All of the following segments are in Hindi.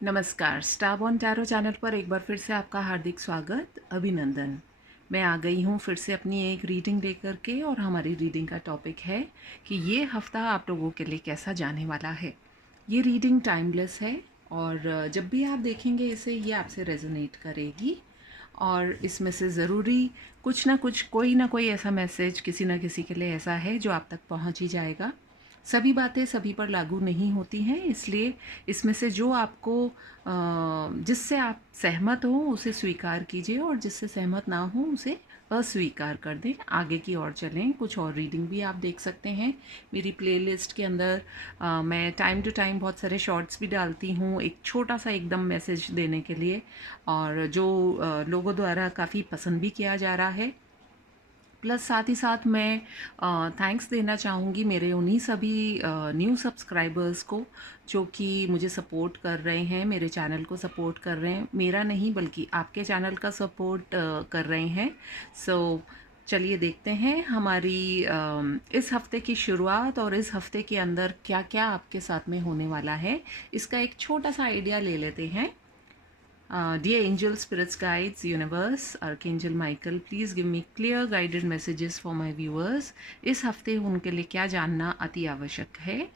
नमस्कार, स्टार वन टैरो चैनल पर एक बार फिर से आपका हार्दिक स्वागत, अभिनंदन। मैं आ गई हूँ फिर से अपनी एक रीडिंग लेकर के और हमारी रीडिंग का टॉपिक है कि ये हफ़्ता आप लोगों के लिए कैसा जाने वाला है। ये रीडिंग टाइमलेस है और जब भी आप देखेंगे इसे ये आपसे रेजोनेट करेगी और इसमें से ज़रूरी कुछ ना कुछ कोई ना कोई ऐसा मैसेज किसी ना किसी के लिए ऐसा है जो आप तक पहुँच ही जाएगा। सभी बातें सभी पर लागू नहीं होती हैं, इसलिए इसमें से जो आपको जिससे आप सहमत हो उसे स्वीकार कीजिए और जिससे सहमत ना हो उसे अस्वीकार कर दें। आगे की ओर चलें। कुछ और रीडिंग भी आप देख सकते हैं मेरी प्लेलिस्ट के अंदर। मैं टाइम टू टाइम बहुत सारे शॉर्ट्स भी डालती हूँ एक छोटा सा एकदम मैसेज देने के लिए, और जो लोगों द्वारा काफ़ी पसंद भी किया जा रहा है। प्लस साथ ही साथ मैं थैंक्स देना चाहूँगी मेरे उन्हीं सभी न्यू सब्सक्राइबर्स को जो कि मुझे सपोर्ट कर रहे हैं, मेरे चैनल को सपोर्ट कर रहे हैं। मेरा नहीं बल्कि आपके चैनल का सपोर्ट कर रहे हैं। सो चलिए देखते हैं हमारी इस हफ्ते की शुरुआत और इस हफ्ते के अंदर क्या क्या आपके साथ में होने वाला है, इसका एक छोटा सा आइडिया ले लेते हैं। Dear angel, spirits, guides, universe, archangel Michael, please give me clear guided messages for my viewers. इस हफ्ते उनके लिए क्या जानना अति आवश्यक है।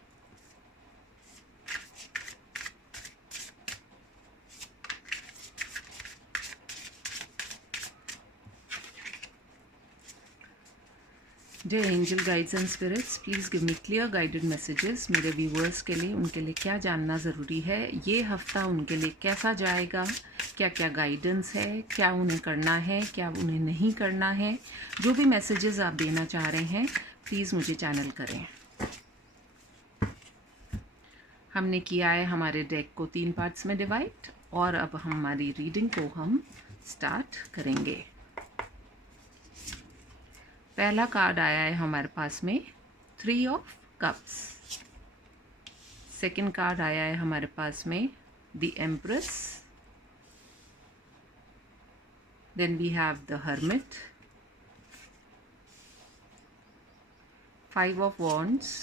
Dear angel, guides and spirits, please give me clear guided messages. मेरे व्यूअर्स के लिए उनके लिए क्या जानना ज़रूरी है, ये हफ्ता उनके लिए कैसा जाएगा, क्या क्या गाइडेंस है, क्या उन्हें करना है, क्या उन्हें नहीं करना है। जो भी मैसेजेस आप देना चाह रहे हैं प्लीज़ मुझे चैनल करें। हमने किया है हमारे डेक को 3 पार्ट्स में डिवाइड और अब हमारी रीडिंग को हम स्टार्ट करेंगे। पहला कार्ड आया है हमारे पास में 3 ऑफ कप्स। सेकंड कार्ड आया है हमारे पास में the empress. Then we have the hermit, 5 of wands,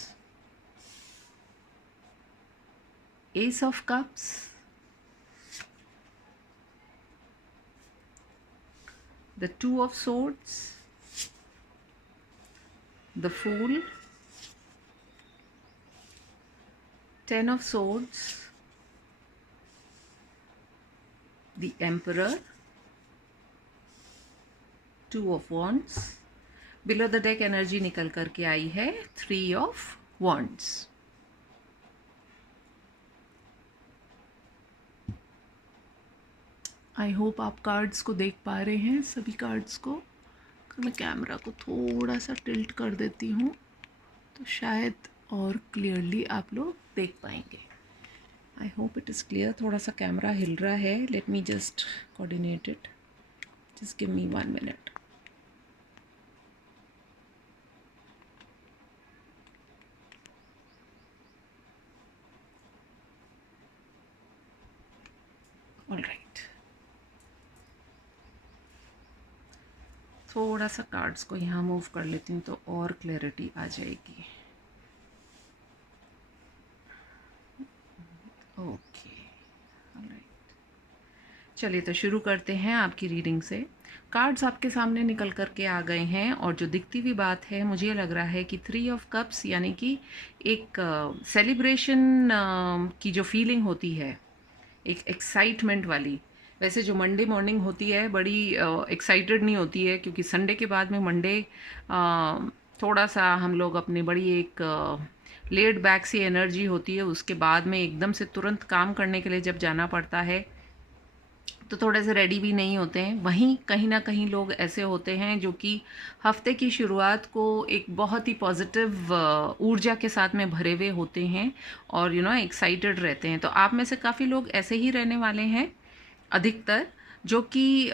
ace of cups, the 2 of swords, the Fool, 10 of Swords, the Emperor, 2 of Wands. Below the deck energy निकल करके आई है 3 ऑफ Wands. आई होप आप कार्ड्स को देख पा रहे हैं, सभी कार्ड्स को। मैं कैमरा को थोड़ा सा टिल्ट कर देती हूँ तो शायद और क्लियरली आप लोग देख पाएंगे। I hope it is clear. थोड़ा सा कैमरा हिल रहा है, let me just coordinate it, just give me 1 minute. Alright, थोड़ा सा कार्ड्स को यहाँ मूव कर लेती हूँ तो और क्लैरिटी आ जाएगी। ओके, ऑलराइट, चलिए तो शुरू करते हैं आपकी रीडिंग से। कार्ड्स आपके सामने निकल कर के आ गए हैं और जो दिखती हुई बात है, मुझे लग रहा है कि 3 ऑफ कप्स यानी कि एक सेलिब्रेशन की जो फीलिंग होती है, एक एक्साइटमेंट वाली। वैसे जो मंडे मॉर्निंग होती है बड़ी एक्साइटेड नहीं होती है, क्योंकि संडे के बाद में मंडे थोड़ा सा हम लोग अपनी बड़ी एक लेड बैक सी एनर्जी होती है, उसके बाद में एकदम से तुरंत काम करने के लिए जब जाना पड़ता है तो थोड़े से रेडी भी नहीं होते हैं। वहीं कहीं ना कहीं लोग ऐसे होते हैं जो कि हफ्ते की शुरुआत को एक बहुत ही पॉजिटिव ऊर्जा के साथ में भरे हुए होते हैं और एक्साइटेड रहते हैं। तो आप में से काफ़ी लोग ऐसे ही रहने वाले हैं अधिकतर, जो कि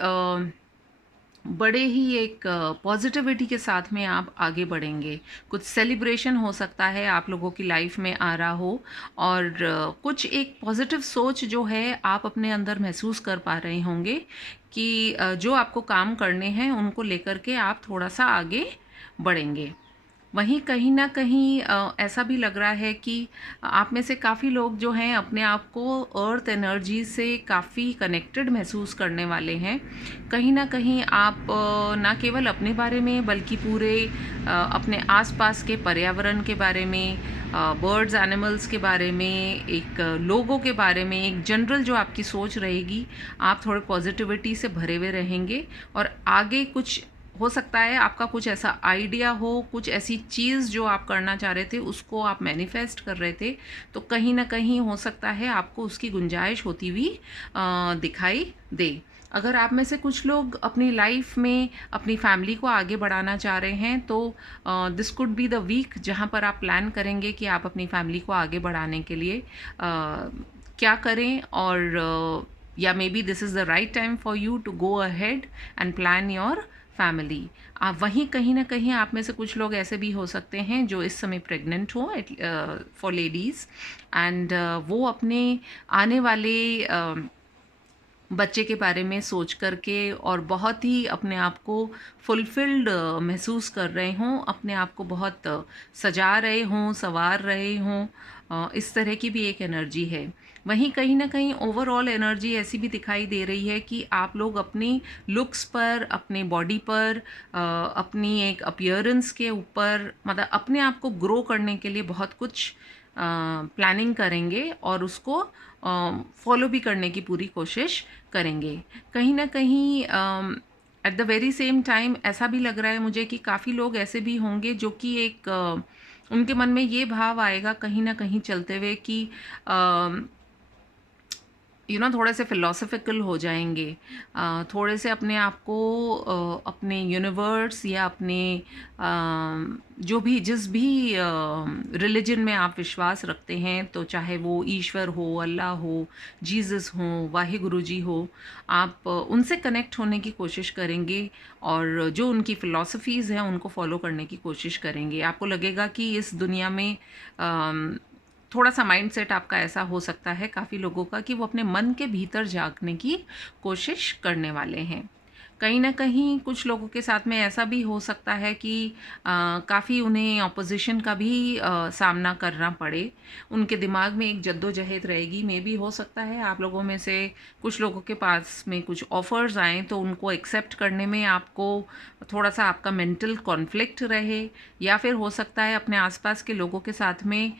बड़े ही एक पॉजिटिविटी के साथ में आप आगे बढ़ेंगे। कुछ सेलिब्रेशन हो सकता है आप लोगों की लाइफ में आ रहा हो और कुछ एक पॉजिटिव सोच जो है आप अपने अंदर महसूस कर पा रहे होंगे कि जो आपको काम करने हैं उनको लेकर के आप थोड़ा सा आगे बढ़ेंगे। वहीं कहीं न कहीं ऐसा भी लग रहा है कि आप में से काफ़ी लोग जो हैं अपने आप को अर्थ एनर्जी से काफ़ी कनेक्टेड महसूस करने वाले हैं। कहीं न कहीं आप ना केवल अपने बारे में बल्कि पूरे अपने आस-पास के पर्यावरण के बारे में, बर्ड्स एनिमल्स के बारे में, एक लोगों के बारे में, एक जनरल जो आपकी सोच रहेगी, आप थोड़े पॉजिटिविटी से भरे हुए रहेंगे और आगे कुछ हो सकता है आपका कुछ ऐसा आइडिया हो, कुछ ऐसी चीज़ जो आप करना चाह रहे थे उसको आप मैनिफेस्ट कर रहे थे, तो कहीं ना कहीं हो सकता है आपको उसकी गुंजाइश होती हुई दिखाई दे। अगर आप में से कुछ लोग अपनी लाइफ में अपनी फैमिली को आगे बढ़ाना चाह रहे हैं तो this could be the week जहाँ पर आप प्लान करेंगे कि आप अपनी फैमिली को आगे बढ़ाने के लिए क्या करें, और या may be this is the right time for you to go ahead and plan your family. आप वहीं कहीं ना कहीं आप में से कुछ लोग ऐसे भी हो सकते हैं जो इस समय प्रेग्नेंट हो, फॉर लेडीज़, एंड वो अपने आने वाले बच्चे के बारे में सोच करके और बहुत ही अपने आप को फुलफिल्ड महसूस कर रहे हों, अपने आप को बहुत सजा रहे हों, संवार रहे हों, इस तरह की भी एक एनर्जी है। वहीं कहीं ना कहीं ओवरऑल एनर्जी ऐसी भी दिखाई दे रही है कि आप लोग अपनी लुक्स पर, अपने बॉडी पर, अपनी एक अपीयरेंस के ऊपर, मतलब अपने आप को ग्रो करने के लिए बहुत कुछ प्लानिंग करेंगे और उसको फॉलो भी करने की पूरी कोशिश करेंगे। कहीं ना कहीं at the very same time ऐसा भी लग रहा है मुझे कि काफ़ी लोग ऐसे भी होंगे जो कि एक उनके मन में ये भाव आएगा कहीं ना कहीं चलते हुए कि थोड़े से फ़िलोसफ़िकल हो जाएंगे, थोड़े से अपने आप को अपने यूनिवर्स या अपने जो भी जिस भी रिलीजन में आप विश्वास रखते हैं, तो चाहे वो ईश्वर हो, अल्लाह हो, जीसस हो, वाहिगुरु जी हो, आप उनसे कनेक्ट होने की कोशिश करेंगे और जो उनकी फ़िलॉसफ़ीज़ हैं उनको फॉलो करने की कोशिश करेंगे। आपको लगेगा कि इस दुनिया में थोड़ा सा माइंडसेट आपका ऐसा हो सकता है काफ़ी लोगों का कि वो अपने मन के भीतर झाँकने की कोशिश करने वाले हैं। कहीं न कहीं कुछ लोगों के साथ में ऐसा भी हो सकता है कि काफ़ी उन्हें ऑपोज़िशन का भी सामना करना पड़े। उनके दिमाग में एक जद्दोजहद रहेगी। मे बी हो सकता है आप लोगों में से कुछ लोगों के पास में कुछ ऑफ़र्स आएँ तो उनको एक्सेप्ट करने में आपको थोड़ा-सा आपका मेंटल कॉन्फ्लिक्ट रहे, या फिर हो सकता है अपने आस-पास के लोगों के साथ में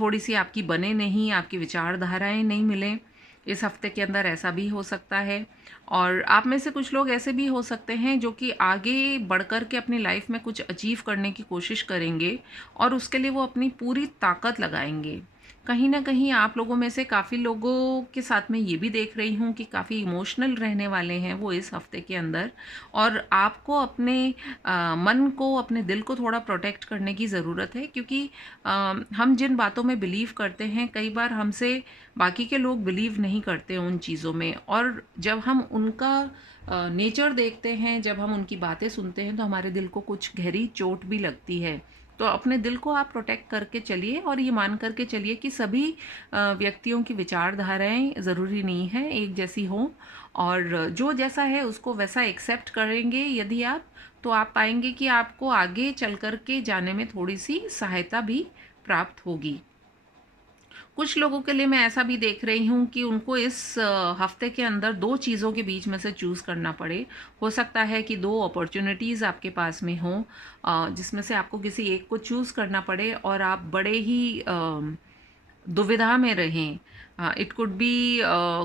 थोड़ी-सी आपकी बने नहीं, आपकी विचारधाराएँ नहीं मिलें। इस हफ्ते के अंदर ऐसा भी हो सकता है। और आप में से कुछ लोग ऐसे भी हो सकते हैं जो कि आगे बढ़ कर के अपनी लाइफ में कुछ अचीव करने की कोशिश करेंगे और उसके लिए वो अपनी पूरी ताकत लगाएंगे। कहीं न कहीं आप लोगों में से काफ़ी लोगों के साथ में ये भी देख रही हूँ कि काफ़ी इमोशनल रहने वाले हैं वो इस हफ्ते के अंदर, और आपको अपने मन को, अपने दिल को थोड़ा प्रोटेक्ट करने की ज़रूरत है, क्योंकि हम जिन बातों में बिलीव करते हैं कई बार हमसे बाकी के लोग बिलीव नहीं करते उन चीज़ों में, और जब हम उनका नेचर देखते हैं, जब हम उनकी बातें सुनते हैं तो हमारे दिल को कुछ गहरी चोट भी लगती है। तो अपने दिल को आप प्रोटेक्ट करके चलिए और ये मान करके चलिए कि सभी व्यक्तियों की विचारधाराएं ज़रूरी नहीं है एक जैसी हों, और जो जैसा है उसको वैसा एक्सेप्ट करेंगे यदि आप, तो आप पाएंगे कि आपको आगे चल कर के जाने में थोड़ी सी सहायता भी प्राप्त होगी। कुछ लोगों के लिए मैं ऐसा भी देख रही हूँ कि उनको इस हफ्ते के अंदर दो चीज़ों के बीच में से चूज़ करना पड़े। हो सकता है कि दो अपॉर्चुनिटीज़ आपके पास में हों, जिसमें से आपको किसी एक को चूज़ करना पड़े और आप बड़े ही दुविधा में रहें। इट कुड बी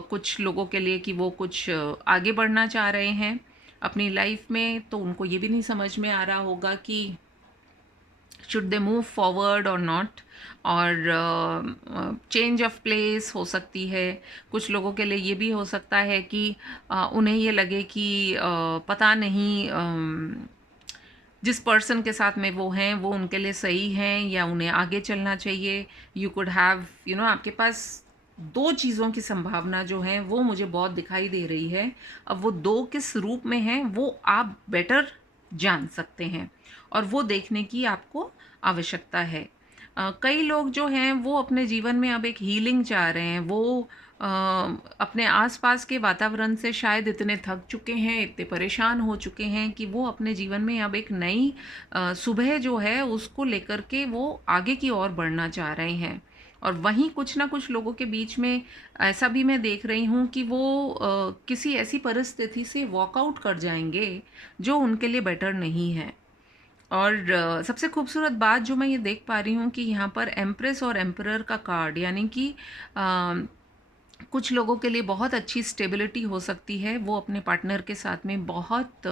कुछ लोगों के लिए कि वो कुछ आगे बढ़ना चाह रहे हैं अपनी लाइफ में, तो उनको ये भी नहीं समझ में आ रहा होगा कि शुड दे मूव फॉरवर्ड और नॉट, और चेंज ऑफ प्लेस हो सकती है। कुछ लोगों के लिए ये भी हो सकता है कि उन्हें ये लगे कि पता नहीं जिस पर्सन के साथ में वो हैं वो उनके लिए सही हैं या उन्हें आगे चलना चाहिए। यू कुड हैव आपके पास दो चीज़ों की संभावना जो है वो मुझे बहुत दिखाई दे रही है। अब वो दो किस रूप में हैं वो आप बेटर जान सकते हैं और वो देखने की आपको आवश्यकता है। कई लोग जो हैं वो अपने जीवन में अब एक हीलिंग चाह रहे हैं। वो अपने आसपास के वातावरण से शायद इतने थक चुके हैं, इतने परेशान हो चुके हैं कि वो अपने जीवन में अब एक नई सुबह जो है उसको लेकर के वो आगे की ओर बढ़ना चाह रहे हैं। और वहीं कुछ ना कुछ लोगों के बीच में ऐसा भी मैं देख रही हूँ कि वो किसी ऐसी परिस्थिति से वॉकआउट कर जाएंगे जो उनके लिए बेटर नहीं है। और सबसे खूबसूरत बात जो मैं ये देख पा रही हूँ कि यहाँ पर एम्प्रेस और एम्परर का कार्ड, यानी कि कुछ लोगों के लिए बहुत अच्छी स्टेबिलिटी हो सकती है। वो अपने पार्टनर के साथ में बहुत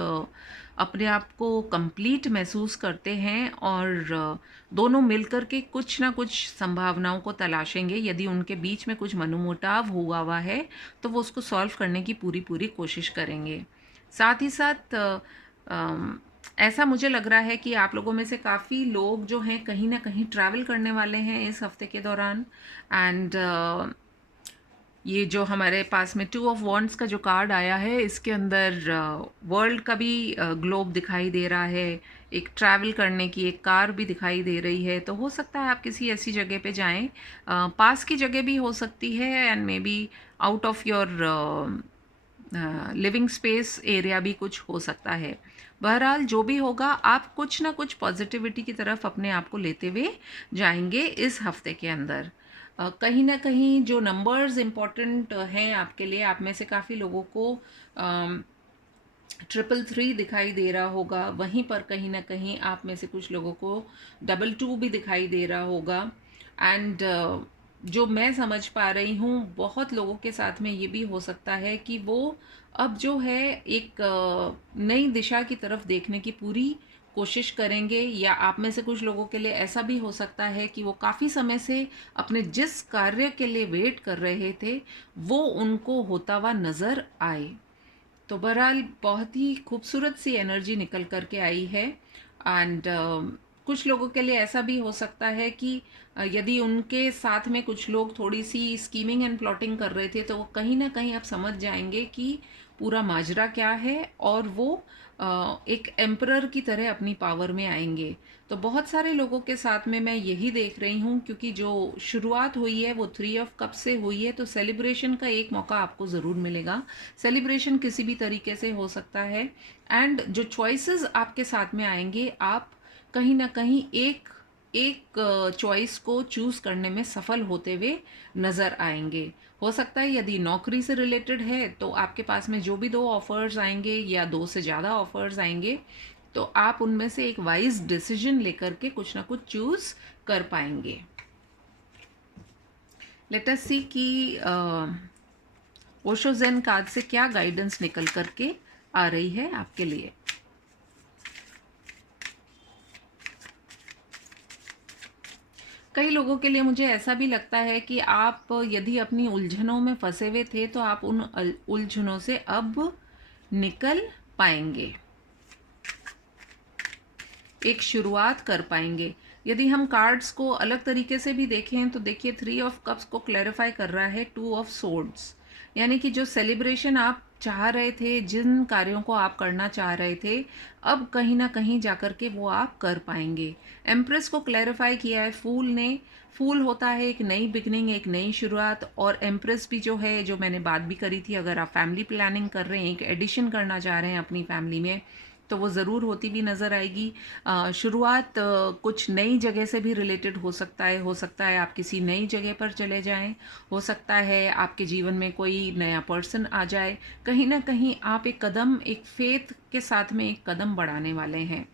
अपने आप को कंप्लीट महसूस करते हैं और दोनों मिलकर के कुछ ना कुछ संभावनाओं को तलाशेंगे। यदि उनके बीच में कुछ मनमुटाव हुआ है तो वो उसको सॉल्व करने की पूरी पूरी कोशिश करेंगे। साथ ही साथ ऐसा मुझे लग रहा है कि आप लोगों में से काफ़ी लोग जो हैं कहीं ना कहीं ट्रैवल करने वाले हैं इस हफ्ते के दौरान। एंड ये जो हमारे पास में 2 ऑफ वॉन्ड्स का जो कार्ड आया है, इसके अंदर वर्ल्ड का भी ग्लोब दिखाई दे रहा है, एक ट्रैवल करने की एक कार भी दिखाई दे रही है। तो हो सकता है आप किसी ऐसी जगह पे जाएं, पास की जगह भी हो सकती है and may be out of your living space area भी कुछ हो सकता है। बहरहाल जो भी होगा, आप कुछ ना कुछ पॉजिटिविटी की तरफ अपने आप को लेते हुए जाएंगे इस हफ्ते के अंदर। कहीं ना कहीं जो नंबर्स इम्पॉर्टेंट हैं आपके लिए, आप में से काफ़ी लोगों को 333 दिखाई दे रहा होगा। वहीं पर कहीं ना कहीं आप में से कुछ लोगों को 22 भी दिखाई दे रहा होगा। एंड जो मैं समझ पा रही हूँ, बहुत लोगों के साथ में ये भी हो सकता है कि वो अब जो है एक नई दिशा की तरफ देखने की पूरी कोशिश करेंगे। या आप में से कुछ लोगों के लिए ऐसा भी हो सकता है कि वो काफ़ी समय से अपने जिस कार्य के लिए वेट कर रहे थे वो उनको होता हुआ नज़र आए। तो बहरहाल बहुत ही खूबसूरत सी एनर्जी निकल कर के आई है। एंड कुछ लोगों के लिए ऐसा भी हो सकता है कि यदि उनके साथ में कुछ लोग थोड़ी सी स्कीमिंग एंड प्लॉटिंग कर रहे थे तो वो कहीं ना कहीं आप समझ जाएंगे कि पूरा माजरा क्या है, और वो एक एम्परर की तरह अपनी पावर में आएंगे। तो बहुत सारे लोगों के साथ में मैं यही देख रही हूँ, क्योंकि जो शुरुआत हुई है वो 3 ऑफ कप से हुई है, तो सेलिब्रेशन का एक मौका आपको ज़रूर मिलेगा। सेलिब्रेशन किसी भी तरीके से हो सकता है। एंड जो चॉइसेस आपके साथ में आएंगे, आप कहीं ना कहीं एक एक चॉइस को चूज करने में सफल होते हुए नजर आएंगे। हो सकता है यदि नौकरी से रिलेटेड है तो आपके पास में जो भी 2 ऑफर्स आएंगे या 2 से ज़्यादा ऑफर्स आएंगे, तो आप उनमें से एक वाइज डिसीजन लेकर के कुछ ना कुछ चूज कर पाएंगे। लेट अस सी कि ओशो ज़ेन कार्ड से क्या गाइडेंस निकल करके आ रही है आपके लिए। कई लोगों के लिए मुझे ऐसा भी लगता है कि आप यदि अपनी उलझनों में फंसे हुए थे तो आप उन उलझनों से अब निकल पाएंगे, एक शुरुआत कर पाएंगे। यदि हम कार्ड्स को अलग तरीके से भी देखें तो देखिए 3 ऑफ कप्स को क्लैरिफाई कर रहा है 2 ऑफ सोर्ड्स, यानी कि जो सेलिब्रेशन आप चाह रहे थे, जिन कार्यों को आप करना चाह रहे थे, अब कहीं ना कहीं जाकर के वो आप कर पाएंगे। एम्प्रेस को क्लैरिफाई किया है फूल ने। फूल होता है एक नई बिगनिंग, एक नई शुरुआत। और एम्प्रेस भी जो है, जो मैंने बात भी करी थी, अगर आप फैमिली प्लानिंग कर रहे हैं, एक एडिशन करना चाह रहे हैं अपनी फैमिली में, तो वो ज़रूर होती भी नज़र आएगी। शुरुआत कुछ नई जगह से भी रिलेटेड हो सकता है। हो सकता है आप किसी नई जगह पर चले जाएं, हो सकता है आपके जीवन में कोई नया पर्सन आ जाए। कहीं ना कहीं आप एक कदम, एक फेथ के साथ में एक कदम बढ़ाने वाले हैं।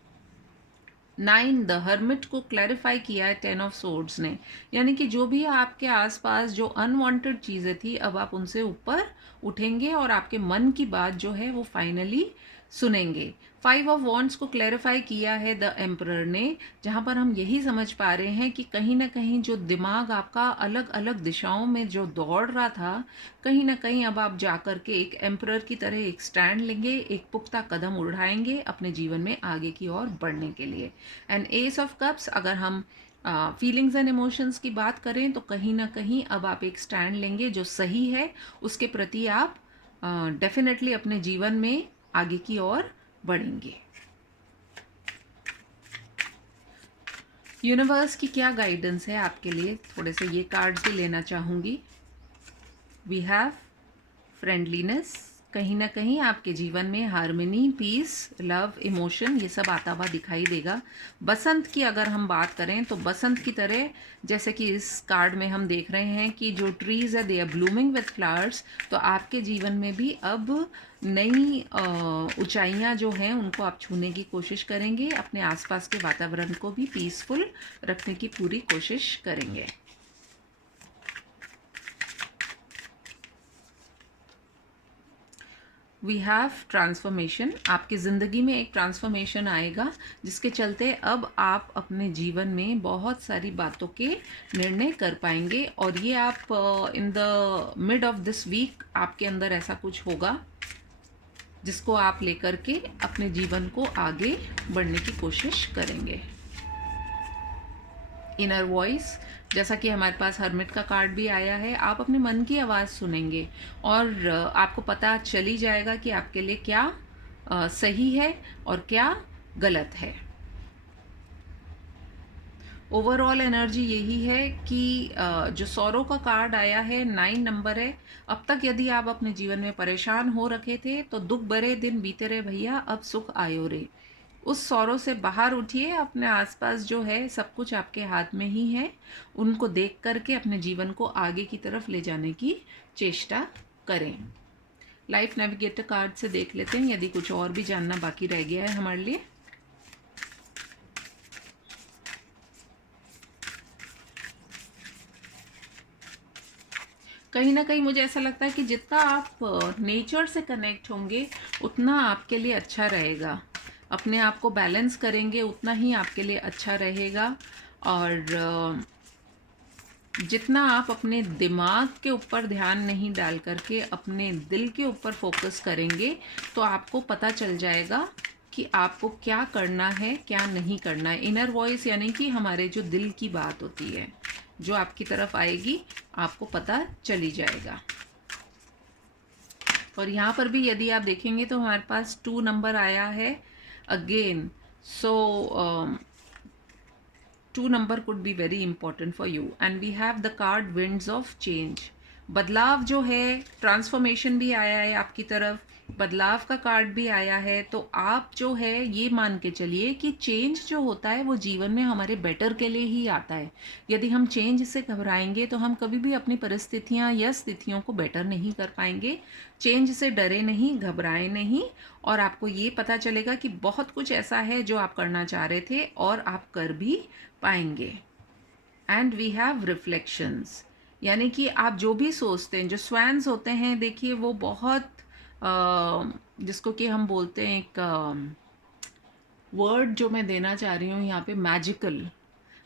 9 द हर्मिट को क्लैरिफाई किया है 10 ऑफ सोर्ड्स ने, यानी कि जो भी आपके आसपास जो अनवांटेड चीज़ें थी, अब आप उनसे ऊपर उठेंगे और आपके मन की बात जो है वो फाइनली सुनेंगे। 5 ऑफ वॉन्ड्स को क्लैरिफाई किया है द एम्परर ने, जहाँ पर हम यही समझ पा रहे हैं कि कहीं ना कहीं जो दिमाग आपका अलग अलग दिशाओं में जो दौड़ रहा था, कहीं ना कहीं अब आप जाकर के एक एम्परर की तरह एक स्टैंड लेंगे, एक पुख्ता कदम उठाएंगे अपने जीवन में आगे की ओर बढ़ने के लिए। एंड एस ऑफ कप्स, अगर हम फीलिंग्स एंड इमोशंस की बात करें, तो कहीं ना कहीं अब आप एक स्टैंड लेंगे जो सही है, उसके प्रति आप डेफिनेटली अपने जीवन में आगे की ओर बढ़ेंगे। यूनिवर्स की क्या गाइडेंस है आपके लिए, थोड़े से ये कार्ड्स भी लेना चाहूँगी। वी हैव फ्रेंडलीनेस, कहीं ना कहीं आपके जीवन में हार्मनी, पीस, लव, इमोशन, ये सब आता हुआ दिखाई देगा। बसंत की अगर हम बात करें तो बसंत की तरह, जैसे कि इस कार्ड में हम देख रहे हैं कि जो ट्रीज़ है they are blooming with flowers, तो आपके जीवन में भी अब नई ऊंचाइयां जो हैं उनको आप छूने की कोशिश करेंगे। अपने आसपास के वातावरण को भी पीसफुल रखने की पूरी कोशिश करेंगे। वी हैव ट्रांसफॉर्मेशन, आपकी ज़िंदगी में एक ट्रांसफॉर्मेशन आएगा जिसके चलते अब आप अपने जीवन में बहुत सारी बातों के निर्णय कर पाएंगे। और ये आप in the mid of this week आपके अंदर ऐसा कुछ होगा जिसको आप लेकर के अपने जीवन को आगे बढ़ने की कोशिश करेंगे। इनर वॉइस, जैसा कि हमारे पास हर्मिट का कार्ड भी आया है, आप अपने मन की आवाज़ सुनेंगे और आपको पता चली जाएगा कि आपके लिए क्या सही है और क्या गलत है। ओवरऑल एनर्जी यही है कि जो सौरों का कार्ड आया है 9 नंबर है। अब तक यदि आप अपने जीवन में परेशान हो रखे थे तो दुख भरे दिन बीते रहे भैया, अब सुख आयो रे। उस सौरों से बाहर उठिए, अपने आसपास जो है सब कुछ आपके हाथ में ही है, उनको देख करके अपने जीवन को आगे की तरफ ले जाने की चेष्टा करें। लाइफ नेविगेटर कार्ड से देख लेते हैं यदि कुछ और भी जानना बाकी रह गया है हमारे लिए। कहीं ना कहीं मुझे ऐसा लगता है कि जितना आप नेचर से कनेक्ट होंगे उतना आपके लिए अच्छा रहेगा। अपने आप को बैलेंस करेंगे उतना ही आपके लिए अच्छा रहेगा। और जितना आप अपने दिमाग के ऊपर ध्यान नहीं डाल करके अपने दिल के ऊपर फोकस करेंगे तो आपको पता चल जाएगा कि आपको क्या करना है क्या नहीं करना है। इनर वॉइस यानी कि हमारे जो दिल की बात होती है जो आपकी तरफ आएगी आपको पता चली जाएगा। और यहाँ पर भी यदि आप देखेंगे तो हमारे पास 2 नंबर आया है again. So 2 number could be very important for you and we have the card winds of change। बदलाव जो है, ट्रांसफॉर्मेशन भी आया है आपकी तरफ, बदलाव का कार्ड भी आया है। तो आप जो है ये मान के चलिए कि चेंज जो होता है वो जीवन में हमारे बेटर के लिए ही आता है। यदि हम चेंज से घबराएंगे तो हम कभी भी अपनी परिस्थितियां या स्थितियों को बेटर नहीं कर पाएंगे। चेंज से डरे नहीं, घबराए नहीं, और आपको ये पता चलेगा कि बहुत कुछ ऐसा है जो आप करना चाह रहे थे और आप कर भी पाएंगे। एंड वी हैव रिफ्लेक्शंस, यानी कि आप जो भी सोचते हैं, जो स्वैंस होते हैं, देखिए वो बहुत जिसको कि हम बोलते हैं, एक वर्ड जो मैं देना चाह रही हूँ यहाँ पे,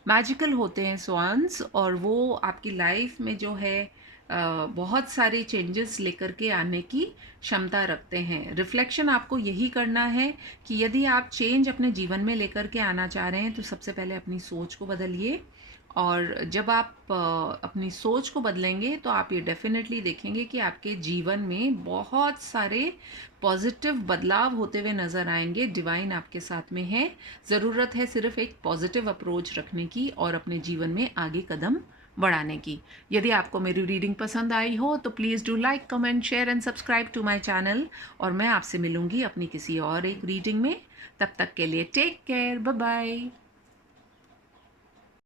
मैजिकल होते हैं स्वान्स। और वो आपकी लाइफ में जो है बहुत सारे चेंजेस लेकर के आने की क्षमता रखते हैं। रिफ्लेक्शन आपको यही करना है कि यदि आप चेंज अपने जीवन में लेकर के आना चाह रहे हैं तो सबसे पहले अपनी सोच को बदलिए। और जब आप अपनी सोच को बदलेंगे तो आप ये डेफिनेटली देखेंगे कि आपके जीवन में बहुत सारे पॉजिटिव बदलाव होते हुए नज़र आएंगे। डिवाइन आपके साथ में है, ज़रूरत है सिर्फ एक पॉजिटिव अप्रोच रखने की और अपने जीवन में आगे कदम बढ़ाने की। यदि आपको मेरी रीडिंग पसंद आई हो तो please do like, comment, share and subscribe to my channel. और मैं आपसे मिलूंगी अपनी किसी और एक रीडिंग में। तब तक के लिए टेक केयर, बाय बाय।